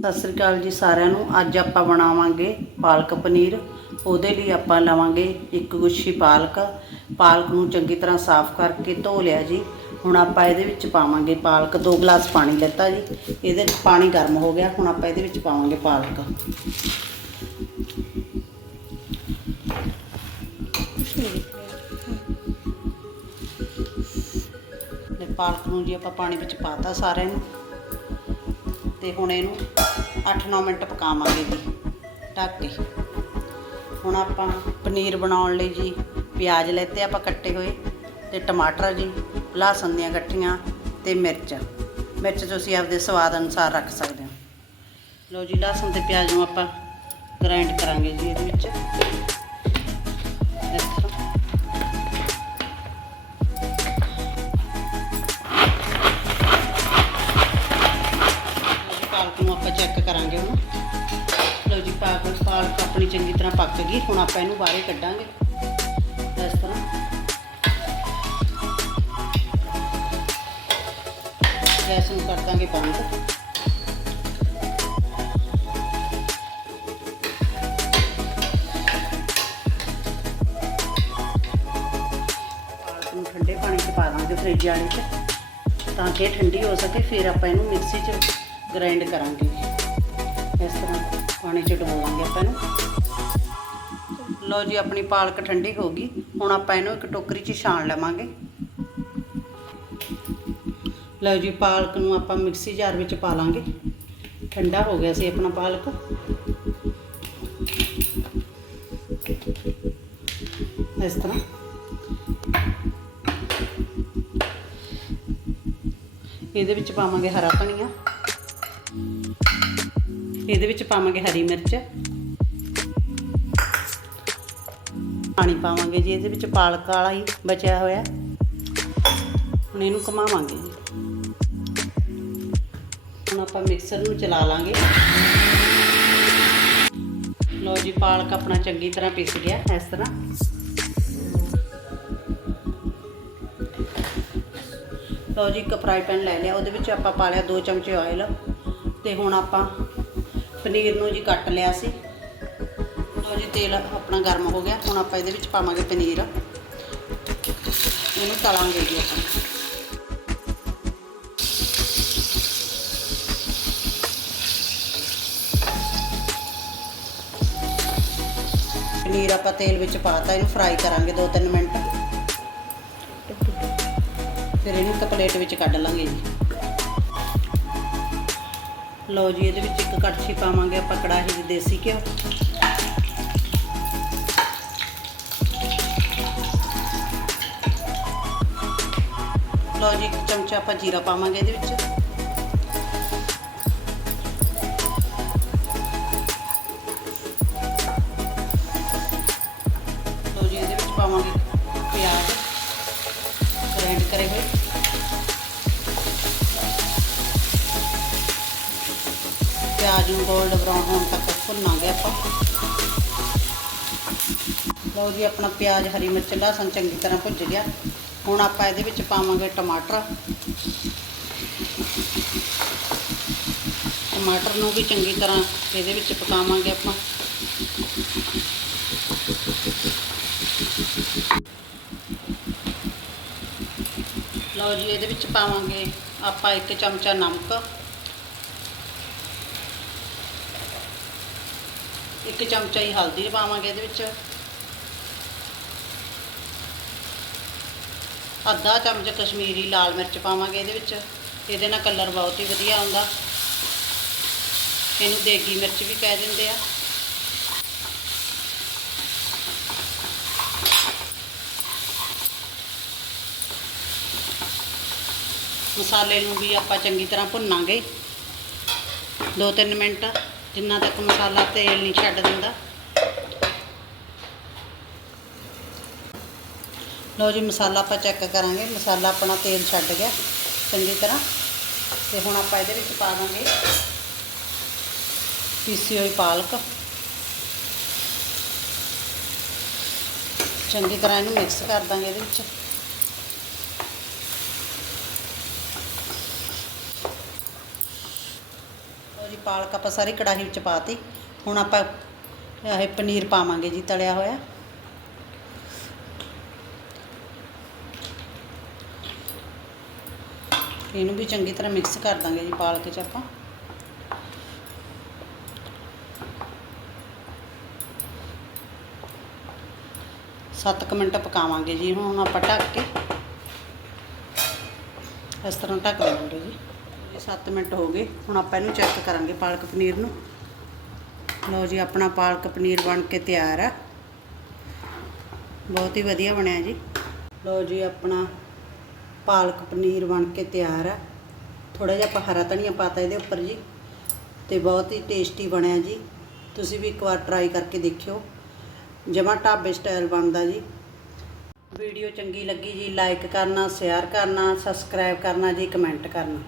ਸਤਿ ਸ੍ਰੀ ਅਕਾਲ ਜੀ ਸਾਰਿਆਂ ਨੂੰ। ਅੱਜ ਆਪਾਂ ਬਣਾਵਾਂਗੇ ਪਾਲਕ ਪਨੀਰ। ਉਹਦੇ ਲਈ ਆਪਾਂ ਲਵਾਂਗੇ ਇੱਕ ਗੁੱਛੀ ਪਾਲਕ। ਪਾਲਕ ਨੂੰ ਚੰਗੀ ਤਰ੍ਹਾਂ ਸਾਫ਼ ਕਰਕੇ ਧੋ ਲਿਆ ਜੀ। ਹੁਣ ਆਪਾਂ ਇਹਦੇ ਵਿੱਚ ਪਾਵਾਂਗੇ ਪਾਲਕ। ਦੋ ਗਲਾਸ ਪਾਣੀ ਲੈਤਾ ਜੀ। ਇਹਦੇ ਵਿੱਚ ਪਾਣੀ ਗਰਮ ਹੋ ਗਿਆ। ਹੁਣ ਆਪਾਂ ਇਹਦੇ ਵਿੱਚ ਪਾਵਾਂਗੇ ਪਾਲਕ। ਤੇ ਪਾਲਕ ਨੂੰ ਜੀ ਆਪਾਂ ਪਾਣੀ ਵਿੱਚ ਪਾਤਾ ਸਾਰਿਆਂ ਨੂੰ। ਤੇ ਹੁਣ ਇਹਨੂੰ 8-9 ਮਿੰਟ ਪਕਾਵਾਂਗੇ ਜੀ ਢੱਕ ਕੇ ਹੁਣ ਆਪਾਂ ਪਨੀਰ ਬਣਾਉਣ ਲਈ ਜੀ ਪਿਆਜ਼ ਲੈਤੇ, ਆਪਾਂ ਕੱਟੇ ਹੋਏ ਤੇ ਟਮਾਟਰ ਜੀ, ਲਸਣ ਦੀਆਂ ਗੱਠੀਆਂ ਤੇ ਮਿਰਚ। ਮਿਰਚ ਤੁਸੀਂ ਆਪਦੇ ਸਵਾਦ ਅਨੁਸਾਰ ਰੱਖ ਸਕਦੇ ਹੋ। ਲਓ ਜੀ, ਲਸਣ ਤੇ ਪਿਆਜ਼ ਨੂੰ ਆਪਾਂ ਗ੍ਰਾਈਂਡ ਕਰਾਂਗੇ ਜੀ ਇਹਦੇ ਵਿੱਚ। ਚੈੱਕ ਕਰਾਂਗੇ ਹੁਣ ਲਓ ਜੀ ਪਾਲਕ ਪਾਲਕ ਆਪਣੀ ਚੰਗੀ ਤਰ੍ਹਾਂ ਪੱਕ ਗਈ। ਹੁਣ ਆਪਾਂ ਇਹਨੂੰ ਬਾਹਰੇ ਕੱਢਾਂਗੇ। ਇਸ ਤਰ੍ਹਾਂ। ਗੈਸ ਨੂੰ ਕਰ ਦਾਂਗੇ ਬੰਦ। ਨੂੰ ਠੰਡੇ ਪਾਣੀ 'ਚ ਪਾ ਦਾਂਗੇ ਫ੍ਰਿਜ ਵਾਲੇ 'ਚ। ਤਾਂ ਕਿ ਇਹ ਠੰਡੀ ਹੋ ਸਕੇ, ਫਿਰ ਆਪਾਂ ਇਹਨੂੰ ਮਿਕਸੀ 'ਚ ਗ੍ਰਾਈਂਡ ਕਰਾਂਗੇ। ਇਸ ਤਰ੍ਹਾਂ ਪਾਣੀ 'ਚ ਡੁਬੋਵਾਂਗੇ ਆਪਾਂ ਇਹਨੂੰ। ਲਓ ਜੀ, ਆਪਣੀ ਪਾਲਕ ਠੰਡੀ ਹੋ ਗਈ। ਹੁਣ ਆਪਾਂ ਇਹਨੂੰ ਇੱਕ ਟੋਕਰੀ 'ਚ ਛਾਣ ਲਵਾਂਗੇ। ਲਓ ਜੀ, ਪਾਲਕ ਨੂੰ ਆਪਾਂ ਮਿਕਸੀ ਜਾਰ ਵਿੱਚ ਪਾ ਲਾਂਗੇ। ਠੰਡਾ ਹੋ ਗਿਆ ਸੀ ਆਪਣਾ ਪਾਲਕ। ਇਸ ਤਰ੍ਹਾਂ। ਇਹਦੇ ਵਿੱਚ ਪਾਵਾਂਗੇ ਹਰਾ ਧਨੀਆ। ਇਹਦੇ ਵਿੱਚ ਪਾਵਾਂਗੇ ਹਰੀ ਮਿਰਚ। ਪਾਣੀ ਪਾਵਾਂਗੇ ਜੀ, ਇਹਦੇ ਵਿੱਚ ਪਾਲਕ ਵਾਲਾ ਹੀ ਬਚਿਆ ਹੋਇਆ। ਹੁਣ ਇਹਨੂੰ ਘਮਾਵਾਂਗੇ। ਹੁਣ ਆਪਾਂ ਮਿਕਸਰ ਨੂੰ ਚਲਾ ਲਾਂਗੇ। ਲਓ ਜੀ, ਪਾਲਕ ਆਪਣਾ ਚੰਗੀ ਤਰ੍ਹਾਂ ਪਿਸ ਗਿਆ ਇਸ ਤਰ੍ਹਾਂ। ਲਓ ਜੀ, ਇੱਕ ਫਰਾਈ ਪੈਨ ਲੈ ਲਿਆ। ਉਹਦੇ ਵਿੱਚ ਆਪਾਂ ਪਾ ਲਿਆ 2 ਚਮਚੇ ਆਇਲ ਤੇ ਹੁਣ ਆਪਾਂ ਪਨੀਰ ਨੂੰ ਜੀ ਕੱਟ ਲਿਆ ਸੀ। ਲਓ ਜੀ, ਤੇਲ ਆਪਣਾ ਗਰਮ ਹੋ ਗਿਆ। ਹੁਣ ਆਪਾਂ ਇਹਦੇ ਵਿੱਚ ਪਾਵਾਂਗੇ ਪਨੀਰ। ਇਹਨੂੰ ਤਲਾਂਗੇ ਜੀ ਆਪਾਂ। ਪਨੀਰ ਆਪਾਂ ਤੇਲ ਵਿੱਚ ਪਾਤਾ, ਇਹਨੂੰ ਫਰਾਈ ਕਰਾਂਗੇ 2-3 ਮਿੰਟ। ਫਿਰ ਇਹਨੂੰ ਇੱਕ ਪਲੇਟ ਵਿੱਚ ਕੱਢ ਲਾਂਗੇ ਜੀ। ਲਓ ਜੀ, ਇਹਦੇ ਵਿੱਚ ਇੱਕ ਕੜਛੀ ਪਾਵਾਂਗੇ, ਆਪਾਂ ਕੜਾਹੀ ਦੀ ਦੇਸੀ ਘਿਓ। ਲਓ ਜੀ, ਇੱਕ ਚਮਚਾ ਆਪਾਂ ਜੀਰਾ ਪਾਵਾਂਗੇ ਇਹਦੇ ਵਿੱਚ। ਲਓ ਜੀ, ਇਹਦੇ ਵਿੱਚ ਪਾਵਾਂਗੇ ਪਿਆਜ਼ ਗ੍ਰਾਈਂਡ ਕਰੇ ਹੋਏ। ਪਿਆਜ਼ ਨੂੰ ਗੋਲਡ ਬਰਾਊਨ ਹੋਣ ਤੱਕ ਭੁੰਨਾਂਗੇ ਆਪਾਂ। ਲਓ ਜੀ, ਆਪਣਾ ਪਿਆਜ਼ ਹਰੀ ਮਿਰਚ ਲਸਣ ਚੰਗੀ ਤਰ੍ਹਾਂ ਭੁੱਜ ਗਿਆ। ਹੁਣ ਆਪਾਂ ਇਹਦੇ ਵਿੱਚ ਪਾਵਾਂਗੇ ਟਮਾਟਰ। ਟਮਾਟਰ ਨੂੰ ਵੀ ਚੰਗੀ ਤਰ੍ਹਾਂ ਇਹਦੇ ਵਿੱਚ ਪਕਾਵਾਂਗੇ ਆਪਾਂ। ਲਓ ਜੀ, ਇਹਦੇ ਵਿੱਚ ਪਾਵਾਂਗੇ ਆਪਾਂ ਇੱਕ ਚਮਚਾ ਨਮਕ। ਇੱਕ ਚਮਚਾ ਹੀ ਹਲਦੀ ਪਾਵਾਂਗੇ ਇਹਦੇ ਵਿੱਚ। ਅੱਧਾ ਚਮਚ ਕਸ਼ਮੀਰੀ ਲਾਲ ਮਿਰਚ ਪਾਵਾਂਗੇ ਇਹਦੇ ਵਿੱਚ। ਇਹਦੇ ਨਾਲ ਕਲਰ ਬਹੁਤ ਹੀ ਵਧੀਆ ਆਉਂਦਾ। ਇਹਨੂੰ ਦੇਗੀ ਮਿਰਚ ਵੀ ਕਹਿ ਦਿੰਦੇ ਆ। ਮਸਾਲੇ ਨੂੰ ਵੀ ਆਪਾਂ ਚੰਗੀ ਤਰ੍ਹਾਂ ਭੁੰਨਾਂਗੇ। 2-3 ਮਿੰਟ। ਜਿੰਨਾ ਤੱਕ ਮਸਾਲਾ ਤੇਲ ਨਹੀਂ ਛੱਡ ਦਿੰਦਾ। ਲਓ ਜੀ, ਮਸਾਲਾ ਆਪਾਂ ਚੈੱਕ ਕਰਾਂਗੇ। ਮਸਾਲਾ ਆਪਣਾ ਤੇਲ ਛੱਡ ਗਿਆ ਚੰਗੀ ਤਰ੍ਹਾਂ। ਤੇ ਹੁਣ ਆਪਾਂ ਇਹਦੇ ਵਿੱਚ ਪਾ ਦਾਂਗੇ ਪੀਸੀ ਹੋਈ ਪਾਲਕ। ਚੰਗੀ ਤਰ੍ਹਾਂ ਇਹਨੂੰ ਮਿਕਸ ਕਰ ਦਾਂਗੇ ਇਹਦੇ ਵਿੱਚ। ਪਾਲਕ ਆਪਾਂ ਸਾਰੀ ਕੜਾਹੀ ਵਿੱਚ ਪਾਤੀ ਹੁਣ ਆਪਾਂ ਇਹ ਪਨੀਰ ਪਾਵਾਂਗੇ ਜੀ, ਤਲਿਆ ਹੋਇਆ। ਇਹਨੂੰ ਵੀ ਚੰਗੀ ਤਰ੍ਹਾਂ ਮਿਕਸ ਕਰ ਦਾਂਗੇ ਜੀ ਪਾਲਕ 'ਚ ਆਪਾਂ। ਸੱਤ ਕੁ ਮਿੰਟ ਪਕਾਵਾਂਗੇ ਜੀ, ਹੁਣ ਆਪਾਂ ਢੱਕ ਕੇ। ਇਸ ਤਰ੍ਹਾਂ ਢੱਕ ਦੇਵਾਂਗੇ ਜੀ ਜੀ। 7 ਮਿੰਟ ਹੋ ਗਏ। ਹੁਣ ਆਪਾਂ ਇਹਨੂੰ ਚੈੱਕ ਕਰਾਂਗੇ ਪਾਲਕ ਪਨੀਰ ਨੂੰ। ਲਓ ਜੀ, ਆਪਣਾ ਪਾਲਕ ਪਨੀਰ ਬਣ ਕੇ ਤਿਆਰ ਆ। ਬਹੁਤ ਹੀ ਵਧੀਆ ਬਣਿਆ ਜੀ। ਲਓ ਜੀ, ਆਪਣਾ ਪਾਲਕ ਪਨੀਰ ਬਣ ਕੇ ਤਿਆਰ ਆ। ਥੋੜਾ ਜਿਹਾ ਆਪਾਂ ਹਰਾ ਧਨੀਆ ਪਾਤਾ ਇਹਦੇ ਉੱਪਰ ਜੀ, ਤੇ ਬਹੁਤ ਹੀ ਟੇਸਟੀ ਬਣਿਆ ਜੀ। ਤੁਸੀਂ ਵੀ ਇੱਕ ਵਾਰ ਟਰਾਈ ਕਰਕੇ ਦੇਖਿਓ। ਜਮਾ ਢਾਬੇ ਸਟਾਈਲ ਬਣਦਾ ਜੀ। ਵੀਡੀਓ ਚੰਗੀ ਲੱਗੀ ਜੀ ਲਾਈਕ ਕਰਨਾ ਸ਼ੇਅਰ ਕਰਨਾ ਸਬਸਕ੍ਰਾਈਬ ਕਰਨਾ ਜੀ ਕਮੈਂਟ ਕਰਨਾ।